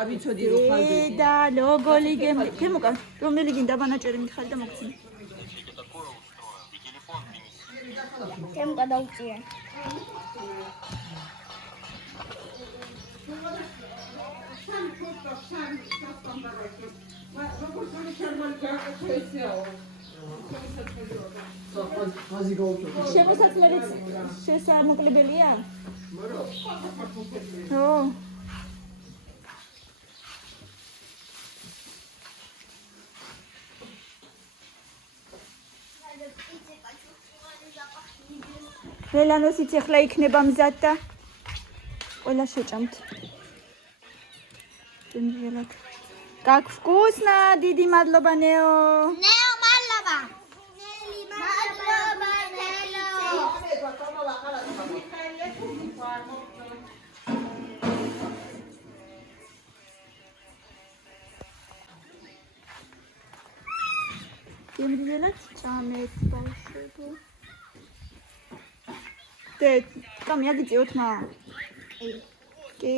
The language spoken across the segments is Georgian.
არ ვიცოდი რომ ხალხი და ლოგოლი გემრი თემუკა რომელი გინდა ბანაჭერი მითხარი და მოგცინი თემუკა დაუწია შემოსაცმელიც შესამოკლებელია? ო ველანოსიც ახლა იქნება მზად და ყველა შეჭამთ. გემრიელად. Как вкусно, დიდი მადლობა ნეო. ნეო მადლობა. მადლობა ნეო. გემრიელად ჭამეთ ბავშვებო. და კამი აგიწიოთ მა. კი.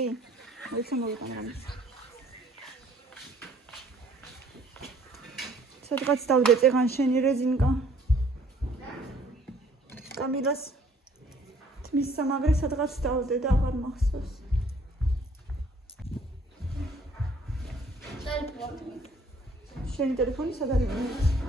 მოიცა მოვიტან რამის. სადღაც დავდე წეღან შენი რეზინკა. კამილას თმის სამაგრე სადღაც დავდე და აღარ მახსოვს. შენი ტელეფონი სად არის?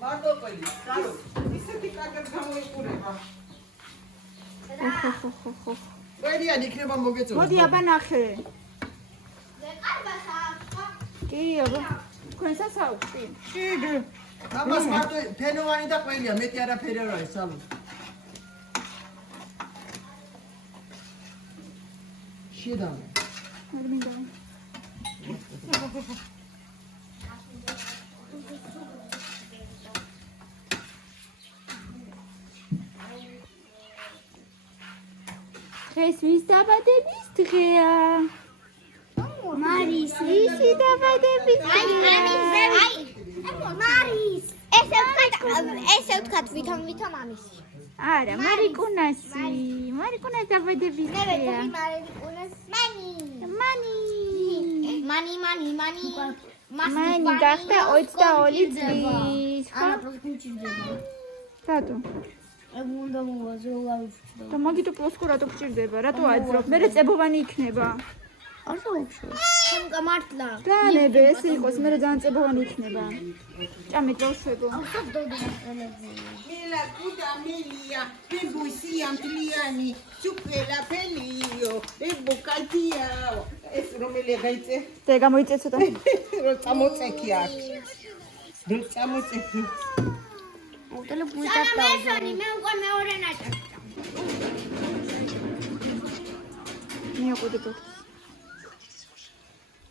მარტო ყველი, გარო. ისეთი კარგად გამოიყურება. ხო. ყველიან იქნება მოგეწონა. მოდი აბა ნახე. კარბასა. კი აბა. თქვენსაც აქვს? კი. ამას მარტო ფენოვანი და ყველია, მეტი არაფერი არ არის, სალო. შედამე. არ მინდა. დღეს ვის დაბადების დღეა? მარის. ვისი დაბადების დღეა? მარის. ესე ვთქვათ ვითომ ამის. არა, მარიკუნასი. მარიკუნას დაბადების დღეა. მანი გახდა 22 წლის. რატო? უნდა მოვაზრო ლავიშში. და მაგიტო პლოსკო რატო გჭირდება? რატო აძრობ? მე წებოვანი იქნება. არ შევუშვი. თემუკა მართლა. და ნებე ეს იყოს, მე ძალიან წებოვანი იქნება. ჭამეთ ბავშვებო. მელა კუდა მელია, ბებუსია მთლიანი, სუპელა ფელიო, ბუკალტიაო. ეს რომელია გაიწე? და გამოიწე ცოტა. რო წამოწექი აქ. რო წამოწექი. ტელეფონი დაკავდა. მე უკვე მეორე ნაწილი. მიაყოდებოთ.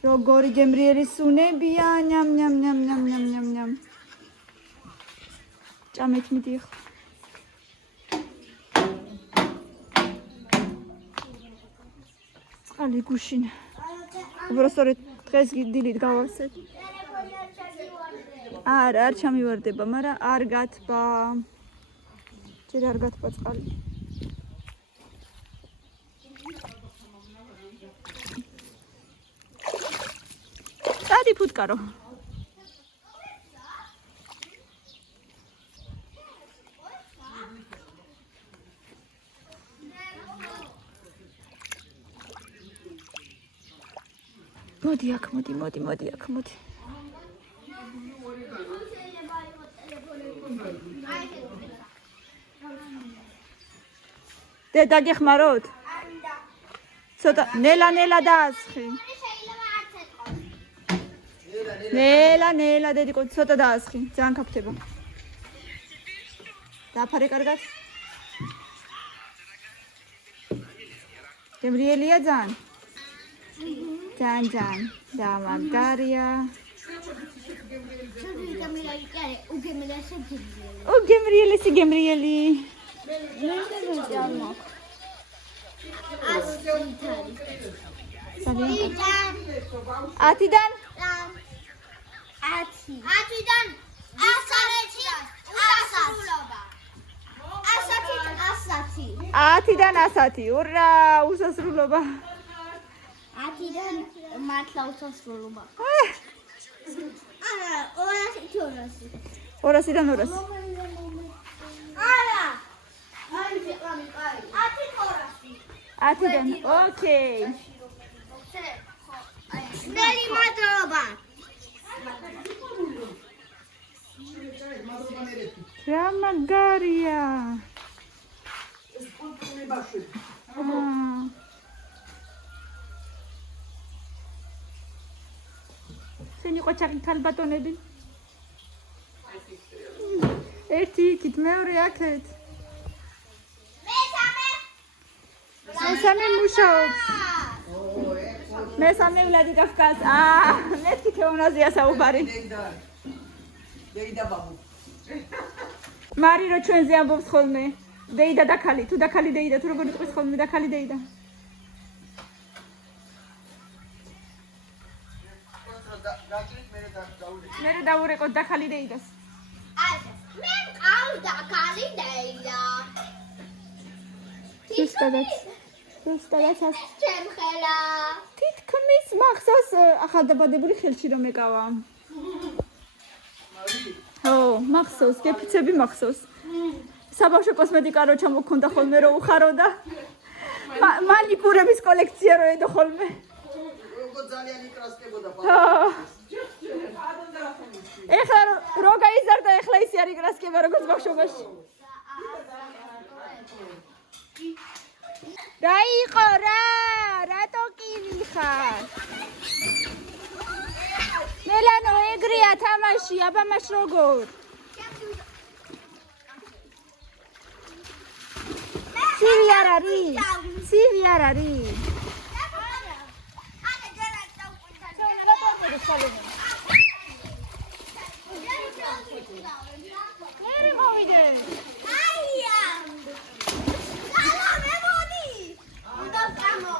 როგორი გემრიელი სუნებია, ნям. ჭამეთ მიდიხ. წყალი გუშინა. უბრალოდ დღეს დილით გავასეთ. არა, არ ჩამივარდება, მაგრამ არ გათბა. ჯერ არ გათბა წყალი. წადი ფუტკარო. მოდი აქ, მოდი აქ. დედა გეხმაროთ? ცოტა ნელა დაასხი. ნელა დედიკო ცოტა დაასხი, ძალიან ქაფთება. დააფარე კარგად. გემრიელია ძალიან. ძალიან და მაგარია. გემრიელი. ათიდან? 10-დან 100-ში 100-ს. 10-დან 100. ურა, უსასრულობა. 10-დან მართლა უსასრულობა. არა, 200. 200-დან 200. არა. აი, ზეყამი, კაი. 10-დან. ოკეი. ნელი მადლობა. რა მაგარია. შენი ყოჩაღი ქალბატონები. ერთი იქით, მეორე აქეთ. მესამე მუშაობს. მესამე ვლადიკავკაზ. მეთქი თეონაზია საუბარი. დეიდა ბაბუ. მარი რო ჩვენზე ამბობს ხოლმე. დეიდა და ქალი, თუ და ქალი დეიდა, თუ როგორ იყვის ხოლმე და ქალი დეიდა. მე დავურეკოთ და ქალი დეიდას. მე მყავს და ქალი დეიდა. ზუსტადაც ჩემხელა. თითქმის მახსოვს ახალდაბადებული ხელში რომ ეკავა. ო, მახსოვს, გეფიცები მახსოვს. საბავშვო კოსმეტიკა რო ჩამოქონდა ხოლმე რო უხარო და მანიკურების კოლექცია როედო ხოლმე. როგორ ძალიან იკრასკებოდა ეხლა რო გაიზარდა, ეხლა ისე არ იკრასკება როგორც ბავშვობაში. რა იყო რა? რატო კივი ხარ? მელანო ეგრეა თამაში, აბამაშ როგორ? ცივი არ არის? ცივი არ არის? მერი მოვიდე. აია. ალა მე მოდი. უნდა წამო.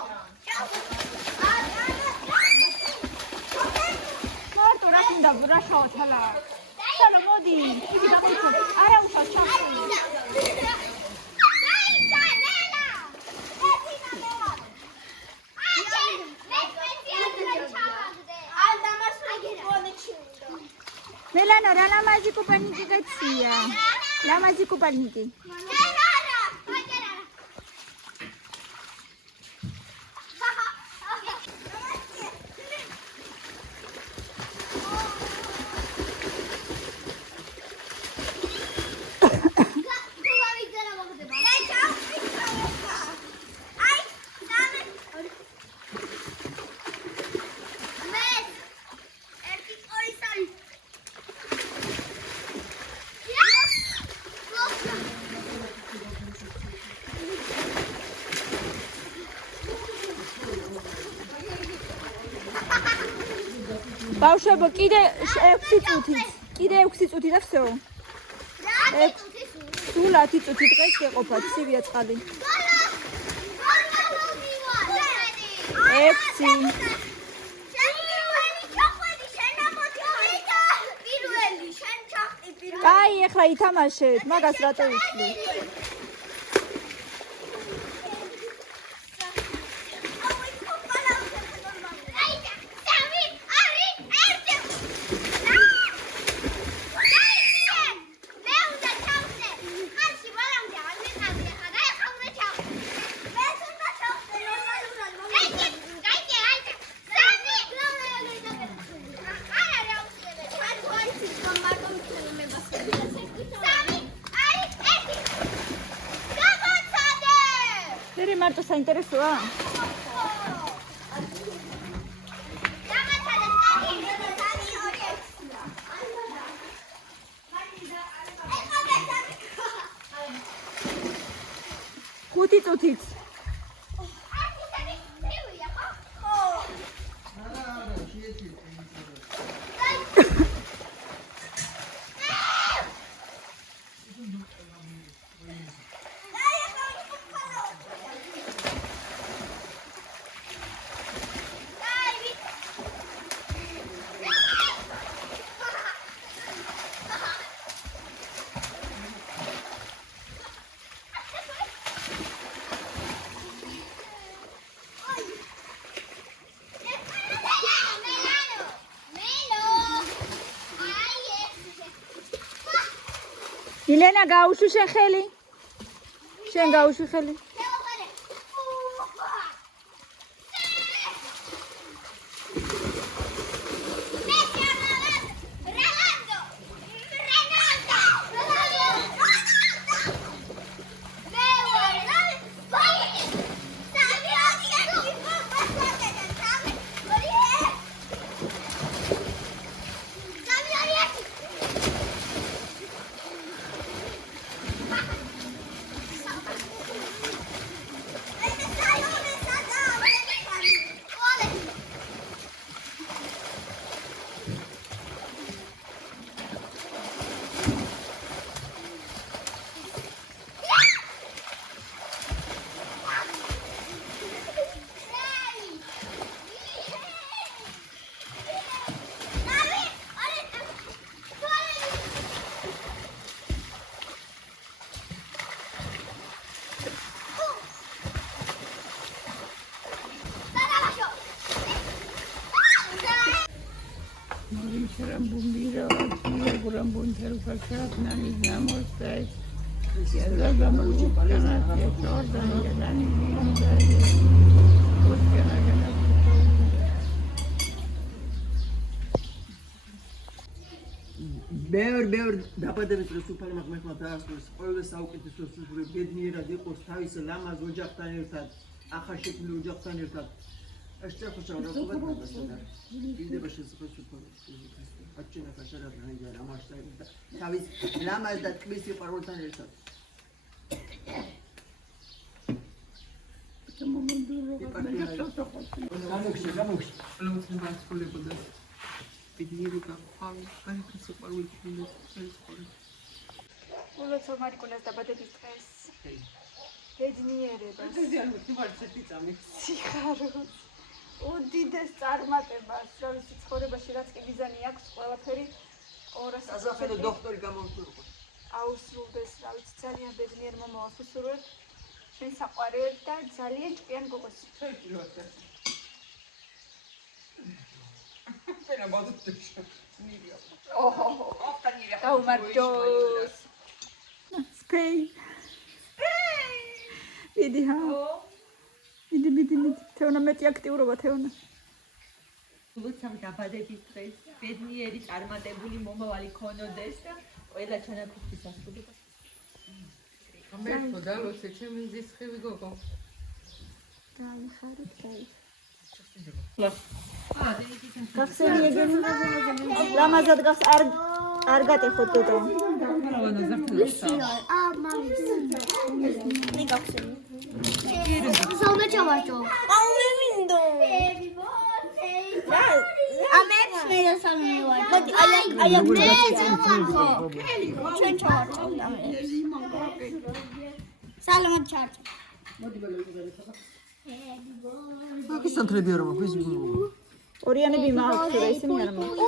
მარტო რა გინდა რა შავთალა? ჩალო მოდი. იგი დაყოჩა. არა უშავს ჩამო. Melano, რა ლამაზი კუპანიკი გაჩია. ლამაზი კუპანიკი. ბავშვებო, კიდე 6 წუთი. კიდე 6 წუთი და всё. რა წუთი? სულ 10 წუთი დღეს გეყოფათ, ცივია წყალი. 6. კაი, ეხლა ითამაშეთ, მაგას რატო იცვლი? მარტო საინტერესოა? ხუთი წუთით. ილენა გაუშვი შენ ხელი. შენ გაუშვი ხელი. ბევრ დაბადების დროს უფალმა ღმერთმა დაასრულეს ყველა საუკეთესო სიზმრები ბედნიერად იყოს თავის ლამაზ ოჯახთან ერთად ახალშექმნილ ოჯახთან ერთად აშწახოშა როგორ გასაგებია ვიდება შესაძლოა აჩენა კაშარა დაიჯა რამაშტა თავის ლამაზ და ტკბის სიყვარულთან ერთად გამოგში ლოცნება ასრულებოდა ბედნიერი გახვალ კაი სიყვარული ქონდეს ხელსყური ულოცო მარიკონას დაბადების დღეს ბედნიერებას სიხარულს უდიდეს წარმატებას თავის ცხოვრებაში რაც კი მიზანი აქვს ყველაფერი 200 საზაფხულო დოქტორი გამოსულიყო აუსრულდეს რა ვიცი ძალიან ბედნიერ მომავალს ვისურვებ შენ საყვარელ და ძალიან ჭკვიან გოგოს Pena bazıttık. გაუმარჯოს სპეი მიდი ჰა მიდი თეონა მეტი აქტიურობა თეონა ულოცავ დაბადების დღეს ბედნიერი წარმატებული მომავალი ქონოდეს და ყველა ჩანაფიქრის ასრულება ამერკო დალოცე ჩემი ზისხივი გოგო დაიხარეთ გახსენიებენ ლამაზად გახს არ გატეხოთ დედა Pakistan trebi arama, Facebook. ორიანები მაქვს და ისინი არ მაქვს.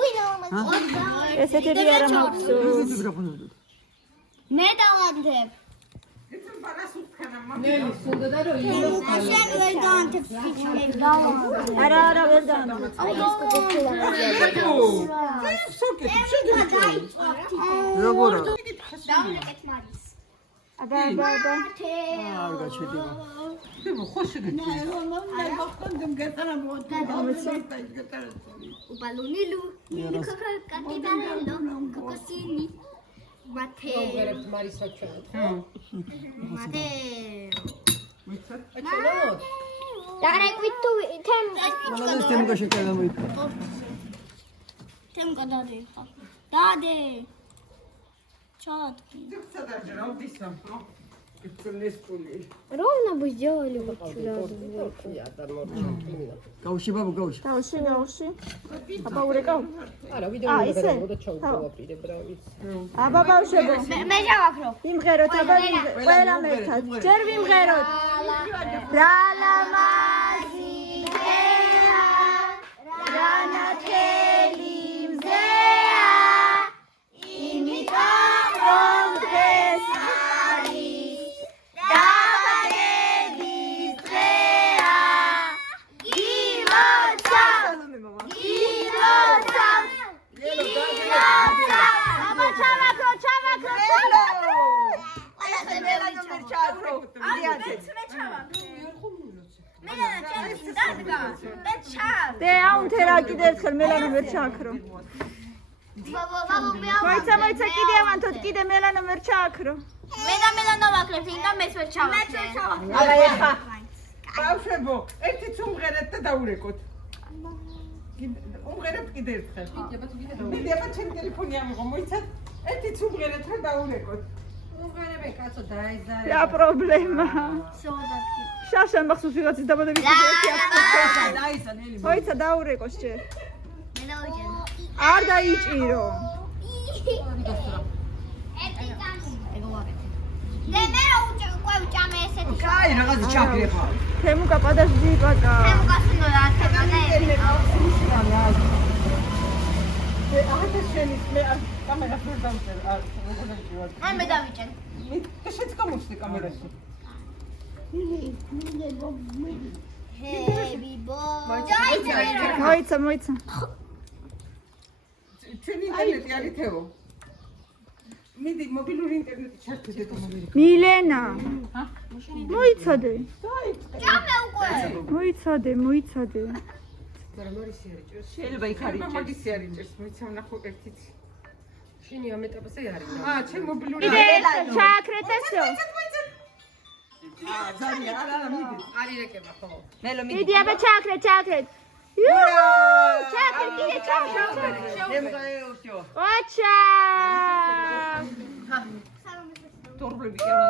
ესეთები არ მაქვს. მე დავანთებ. ნელი სულდა რომ შენ ვერ დავანთებ ფიჩკები დავა. არა ვერ დავანთებ. როგორ? დავნეკეთ მარის. აბა არ გაჩვედება. Ubalunilu, Kakidarello, Cocosini, Mateo, Darek with two, Манай систем гашекала мы. Tem gadade. Dade. Чатки. Ровно бы сделали вот сюда. Гауში ბაბუ გауში. გავში. აბა ურეკავ. ისე. აბა ბავშვებო. მე გავაქრო. ვიმღეროთ აბა ყველამ ერთად. ჯერ ვიმღეროთ. რალამაზი დღეა, რანათელი მზეა, იმიტომ რომ დღეს არის დაბადების დღეა, გილოცა. აბა ჩავაქრო. მელანო ვერ ჩააგრო. დე აუნ თერა კიდე ერთხელ მელანო ვერ ჩააქრო. მოიცა კიდე ავანთოთ კიდე მელანო ვერ ჩააქრო. აბა ეხა ბავშვებო, ერთიც უმღერეთ და დაურეკოთ. უმღერებთ კიდე ერთხელ. მიდიება ჩემ ტელეფონი ამიღო, მოიცათ? ერთიც უმღერეთ და დაურეკოთ. უღერებენ კაცო დაიზარე. რა პრობლემა? შაშა მახსოვს ვიღაცის დაბადების დღე ერთი აფხაზი. მოიცა დაურეკოს ჯერ. არ დაიჭირო. კაი, რაღაც ჩაქრება. თემუკა подожди пока. ახლა შენის მე კამერას ვერ დავწერ. და შეც გამოსწე კამერაში. მოიცა. ჩვენი ინტერნეტი არის თეო. მიდი მობილური ინტერნეტი ჩართიდეთ მომიგე. მილენა. მოიცადე. მოიცადე. შეიძლება იქ არის მაგისი არის ჭერს, მოიცა ვნახო ერთიც. შენი ამ ეტაპზე არის. ჩემ მობილური კიდე ერთხელ ჩააქრეთ ესო. ძალიან არა მიდი. არის რეკება ხო? მიდი აბა ჩააქრეთ. იუ! ჩააქრეთ კიდე ჩააქრეთ. ნემღაეოჩო. ოჩა! თორბლები კი არა